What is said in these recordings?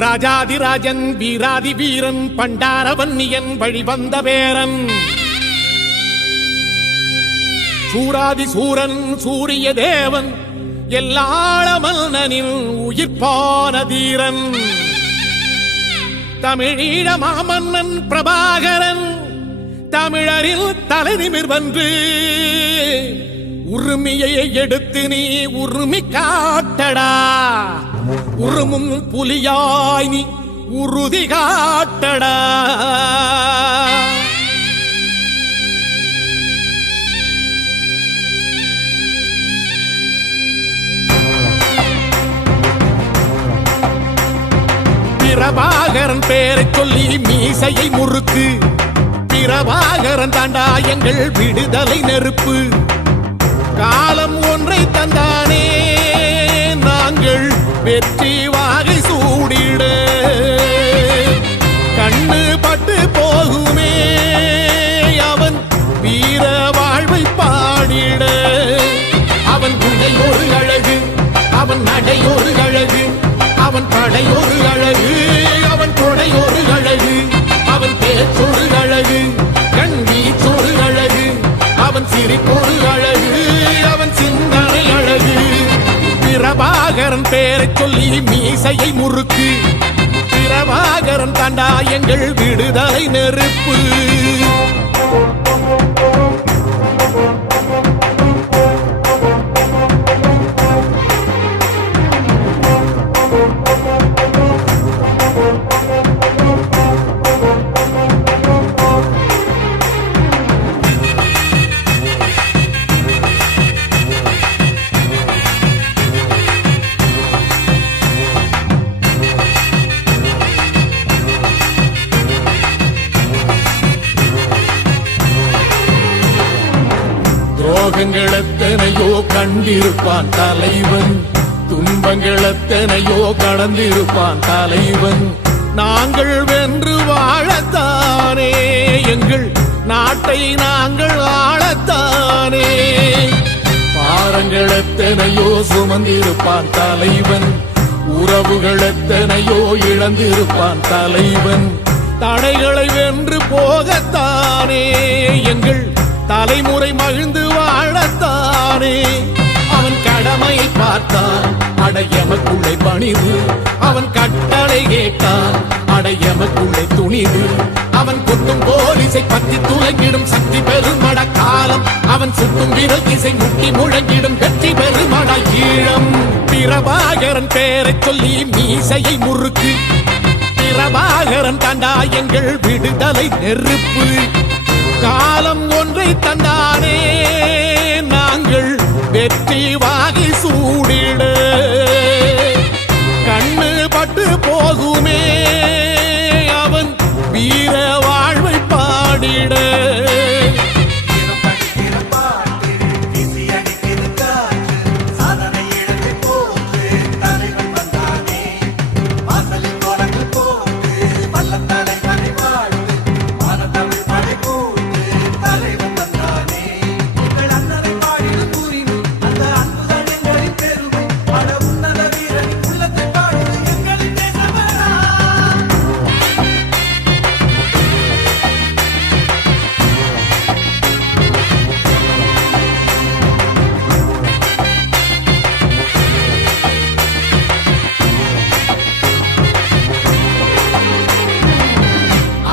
ராஜாதிராஜன் வீராதி வீரன் பண்டாரவன்னியன் வழிவந்த பேரன் சூராதி சூரன் சூரிய தேவன் எல்லாள மன்னனின் உயிர்ப்பான தீரன் தமிழீழ மாமன்னன் பிரபாகரன் தமிழரில் தலை நிமிர்வன்று உரிமையை எடுத்து நீ உரிமை காட்டடா உருமும் புலியாய் நீ உறுதி காட்டடா பிரபாகரன் பேரை சொல்லி மீசையை முறுக்கு பிரபாகரன் தாண்டா எங்கள் விடுதலை நெருப்பு காலம் ஒன்றை தந்தானே நாங்கள் வெற்றி வாகை சூடிட கண்ணு பட்டு போகுமே அவன் வீர வாழ்வை பாடிட அவன் குடை ஒரு அழகு அவன் நடை ஒரு அழகு அவன் படை ஒரு அழகு அவன் கொடை ஒரு அழகு அவன் பேச்சொரு அழகு கண் வீச்சொரு அழகு அவன் சிரிப்பொரு அழகு அவன் சிந்தனை அழகு பிரபாகரன் பேரை சொல்லி மீசையை முறுக்கு பிரபாகரன் தாண்டா எங்கள் விடுதலை நெருப்பு துரோகங்களெத்தனையோ கண்டிருப்பான் தலைவன் துன்பங்களெத்தனையோ கடந்திருப்பான் தலைவன் நாங்கள் வென்று வாழத்தானே எங்கள் நாட்டை நாங்கள் ஆளத்தானே பாரங்களெத்தனையோ சுமந்திருப்பான் தலைவன் உறவுகளெத்தனையோ இழந்திருப்பான் தலைவன் தடைகளை வென்று போகத்தானே எங்கள் தலைமுறை மகிழ்ந்து வாழத்தானே அவன் கடமையை பார்த்தான் அடையமக்குள்ளே பணிவு அவன் கட்டளை கேட்டான் அடையமக்குள்ளே துணிவு அவன் குத்தும் போலீசை பற்றி துளைக்கிடும் சக்தி பெருமட காலம் அவன் சுட்டும் விரல் திசை முட்டி முழங்கிடும் வெற்றி பெருமட ஈழம் பிரபாகரன் பேரை சொல்லி மீசையை முறுக்கு பிரபாகரன் தாண்டா எங்கள் விடுதலை நெருப்பு காலம் ஒன்றை தந்தானே நாங்கள் வெற்றி வாகை சூடிட கண்ணு பட்டு போகுமே அவன் வீர வாழ்வை பாடிட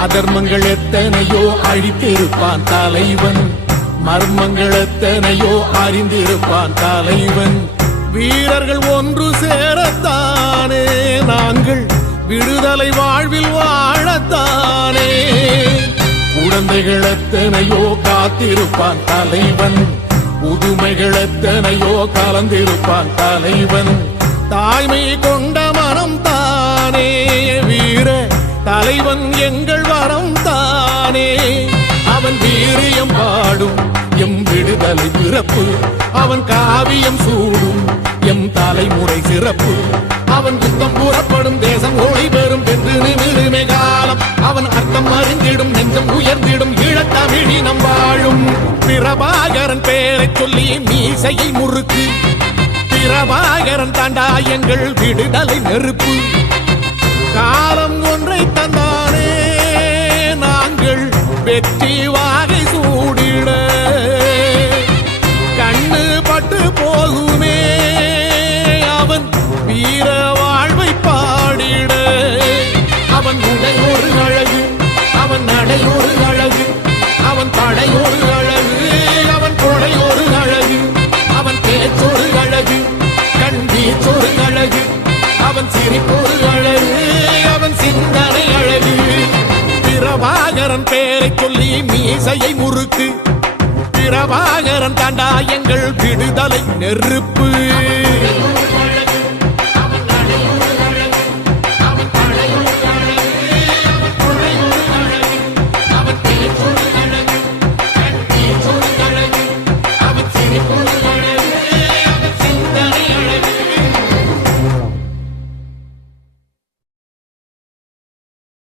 அதர்மங்கள் எத்தனையோ அழித்திருப்பான் தலைவன் மர்மங்கள் எத்தனையோ அறிந்திருப்பான் தலைவன் வீரர்கள் ஒன்று சேரத்தானே நாங்கள் விடுதலை வாழ்வில் வாழத்தானே குழந்தைகள் எத்தனையோ காத்திருப்பான் தலைவன் புதுமைகள் எத்தனையோ கலந்திருப்பான் தலைவன் தாய்மை கொண்ட மனம் தானே வீர தலைவன் எங்கள் வரம் தானே அவன் வீரியம் பாடும் எம் விடுதலை பிறப்பு அவன் காவியம் சூடும் எம் தலைமுறை சிறப்பு அவன் குத்தம் கூறப்படும் தேசம் ஒளி பெறும் என்று நிமிருமே காலம் அவன் அர்த்தம் அறிந்திடும் நெஞ்சம் உயர்ந்திடும் ஈழத்தமிழினம் வாழும் பிரபாகரன் பேரை சொல்லி மீசையை முறுக்கு பிரபாகரன் தாண்டா எங்கள் விடுதலை நெருப்பு காலம் ஒன்றை தந்தானே நாங்கள் வெற்றி வாகை சூடிட கண்ணு பட்டு போகுமே அவன் வீர வாழ்வை பாடிட அவன் உடை ஒரு அழகு அவன் நடை ஒரு அழகு அவன் படை ஒரு அழகு அவன் கொடை ஒரு அழகு அவன் பேச்சொரு அழகு கண் வீச்சொரு அழகு அவன் சிரிப்பொரு அழகு அவன் சிந்தனை அழகு பிரபாகரன் பேரை சொல்லி மீசையை முறுக்கு பிரபாகரன் தாண்டா எங்கள் விடுதலை நெருப்பு